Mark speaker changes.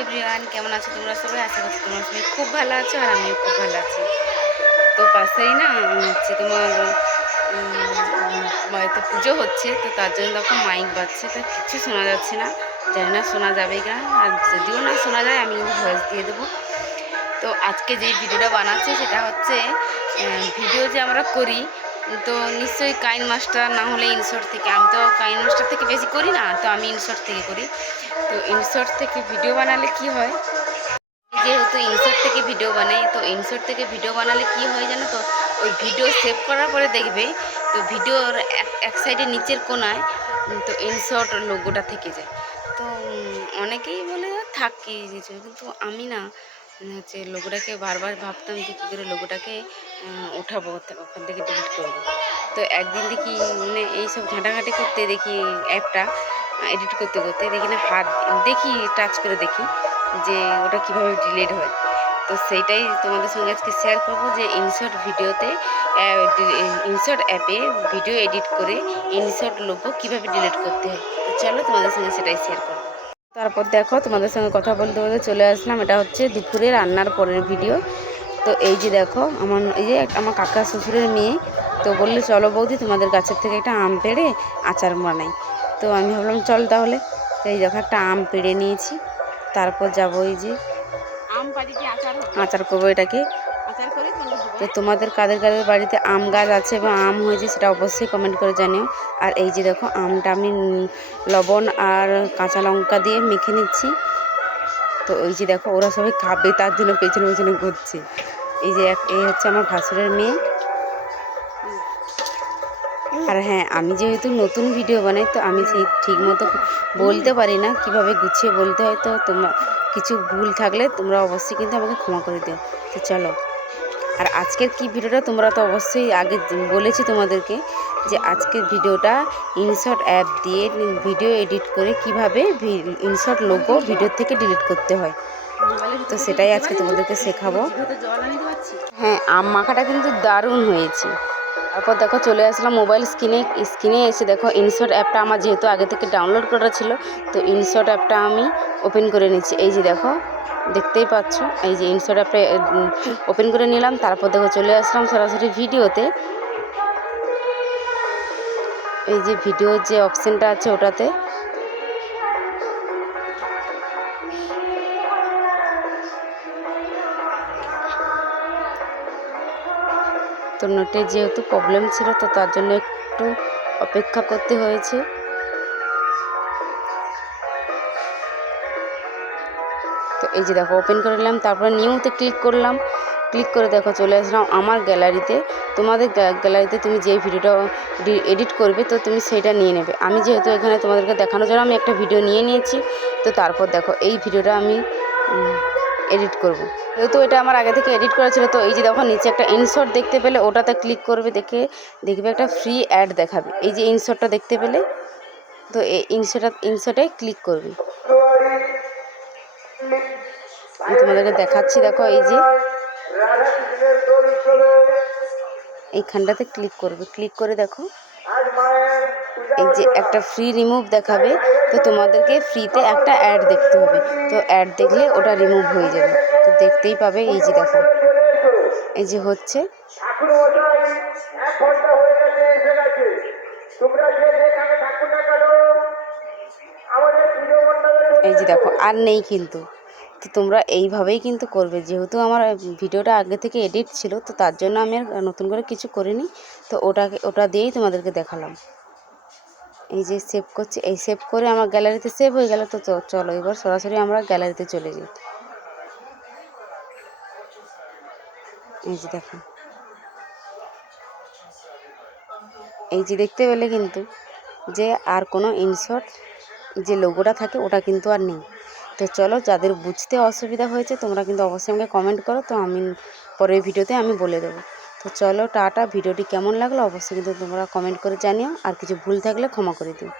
Speaker 1: Everyone, কেমন আছো? তোমরা সবাই আশা করছি তোমরা সবাই খুব ভালো আছো আর আমিও খুব ভালো আছি। তো পাশেই না হচ্ছে তোমার বাড়িতে পুজো হচ্ছে, তো তার জন্য তখন মাইক বাজছে, তো কিছু শোনা যাচ্ছে না। জানি না শোনা যাবে কিনা, আর যদিও না শোনা যায়, আমি কিন্তু ভয়েস দিয়ে দেবো। তো আজকে যে ভিডিওটা বানাচ্ছি, সেটা হচ্ছে ভিডিও যে আমরা করি তো নিশ্চয়ই কাইন মাস্টার না হলে ইনশর্ট থেকে, আমি তো কাইন মাস্টার থেকে বেশি করি না, তো আমি ইনশর্ট থেকে করি। তো ইনশর্ট থেকে ভিডিও বানালে কি হয়? যেহেতু ইনশর্ট থেকে ভিডিও বানাই, তো ইনশর্ট থেকে ভিডিও বানালে কি হয় জানো তো? ওই ভিডিও সেভ করার পরে দেখবে, তো ভিডিওর এক সাইডে নিচের কোনায় তো ইনশর্ট লোগোটা থেকে যায়। তো অনেকেই বলে থাক কিন্তু আমি না হচ্ছে লোগোটাকে বারবার ভাবতাম যে কী করে লোগোটাকে উঠাবো ওখান থেকে ডিলিট করব। তো একদিন দেখি মানে এইসব ঘাঁটাঘাঁটি করতে দেখি অ্যাপটা এডিট করতে করতে দেখি না হাত, দেখি টাচ করে দেখি যে ওটা কীভাবে ডিলিট হয়। তো সেইটাই তোমাদের সঙ্গে আজকে শেয়ার করব যে ইনশর্ট ভিডিওতে ইনশর্ট অ্যাপে ভিডিও এডিট করে ইনশর্ট লোগো কীভাবে ডিলিট করতে হয়। তো চলো তোমাদের সঙ্গে সেটাই শেয়ার করব। তারপর দেখো তোমাদের সঙ্গে কথা বলতে বলতে চলে আসলাম। এটা হচ্ছে দুপুরে রান্নার পরের ভিডিও তো এই যে দেখো আমার এই যে আমার কাকা শ্বশুরের মেয়ে তো বললে চলো বৌদি তোমাদের গাছের থেকে একটা আম পেড়ে আচার বানাই। তো আমি ভাবলাম চল তাহলে। তো এই দেখো একটা আম পেড়ে নিয়েছি। তারপর যাব এই যে
Speaker 2: আম বাড়িতে আচার
Speaker 1: আচার করব এটাকে। তো তোমাদের কাদের কাদের বাড়িতে আম গাছ আছে বা আম হয়েছে সেটা অবশ্যই কমেন্ট করে জানিও। আর এই যে দেখো আমটা আমি লবণ আর কাঁচা লঙ্কা দিয়ে মেখে নিচ্ছি। তো ওই যে দেখো, ওরা সবাই খাবে, তার জন্য পেছনে পেছনে ঘুরছে। এই যে এক- এই হচ্ছে আমার ভাসুরের মেয়ে। আর হ্যাঁ আমি যেহেতু নতুন ভিডিও বানাই, তো আমি সেই ঠিক মতো বলতে পারি না, কীভাবে গুছিয়ে বলতে হয়। তো তোমরা কিছু ভুল থাকলে তোমরা অবশ্যই কিন্তু আমাকে ক্ষমা করে দিও। তো চলো। আর আজকের কি ভিডিওটা তোমরা তো অবশ্যই আগে বলেছি তোমাদেরকে যে আজকের ভিডিওটা ইনশর্ট অ্যাপ দিয়ে ভিডিও এডিট করে কীভাবে ইনশর্ট লোগো ভিডিও থেকে ডিলিট করতে হয়। তো সেটাই আজকে তোমাদেরকে শেখাবো। হ্যাঁ আম মাখাটা কিন্তু দারুণ হয়েছে। তারপর দেখো চলে আসলাম মোবাইল স্ক্রিনে স্ক্রিনে এসে দেখো ইনশট অ্যাপটা আমার যেহেতু আগে থেকে ডাউনলোড করা ছিল, তো ইনশর্ট অ্যাপটা আমি ওপেন করে নিচ্ছি। এই যে দেখো, দেখতেই পাচ্ছ, এই যে ইনশর্ট অ্যাপটা ওপেন করে নিলাম, তারপর দেখো চলে আসলাম সরাসরি ভিডিওতে। এই যে ভিডিওর যে অপশানটা আছে ওটাতে তো নেটের যেহেতু প্রবলেম ছিল, তো তার জন্য একটু অপেক্ষা করতে হয়েছে। তো এই যে দেখো ওপেন করে নিলাম, তারপরে নিউতে ক্লিক করলাম। ক্লিক করে দেখো, চলে আসলাম আমার গ্যালারিতে তোমাদের গ্যালারিতে তুমি যে ভিডিওটা এডিট করবে, তো তুমি সেটা নিয়ে নেবে। আমি যেহেতু এখানে তোমাদেরকে দেখানোর জন্য আমি একটা ভিডিও নিয়ে নিয়েছি, তো তারপর দেখো, এই ভিডিওটা আমি এডিট করব। যেহেতু এটা আমার আগে থেকে এডিট করা ছিল, তো এই যে দেখো নিচে একটা ইনশর্ট দেখতে পেলে ওটাতে ক্লিক করবে, দেখে দেখবে একটা ফ্রি অ্যাড দেখাবে। এই যে ইনশর্টটা দেখতে পেলে, তো এই ইনশর্টটা ইনশর্টে ক্লিক করবে। তোমাদেরকে দেখাচ্ছি, দেখো এই যে। এইখানটাতে ক্লিক করবে। ক্লিক করে দেখো। এই যে একটা ফ্রি রিমুভ দেখাবে, তো তোমাদেরকে ফ্রিতে একটা অ্যাড দেখতে হবে। তো অ্যাড দেখলে ওটা রিমুভ হয়ে যাবে। তো দেখতেই পাবে এই যে দেখো। এই যে হচ্ছে। এই যে দেখো, আর নেই কিন্তু। তো তোমরা এইভাবেই কিন্তু করবে। যেহেতু আমার ভিডিওটা আগে থেকে এডিট ছিল, তো তার জন্য আমি আর নতুন করে কিছু করিনি। তো ওটাকে, ওটা দিয়েই তোমাদেরকে দেখালাম। এই যে সেভ করছি, এই সেভ করে আমার গ্যালারিতে সেভ হয়ে গেল, তো চলো এবার সরাসরি আমরা গ্যালারিতে চলে যাই। এই যে দেখো। এই যে দেখতে পেলে কিন্তু যে আর কোনো ইনশর্ট যে লোগোটা থাকে, ওটা কিন্তু আর নেই। তো চলো, যাদের বুঝতে অসুবিধা হয়েছে, তোমরা কিন্তু অবশ্যই আমাকে কমেন্ট করো, তো আমি পরের ভিডিওতে আমি বলে দেবো। তো চলো টাটা, ভিডিওটি কেমন লাগল অবশ্যই কিন্তু তোমরা কমেন্ট করে জানিও, আর কিছু ভুল থাকলে ক্ষমা করে দিও।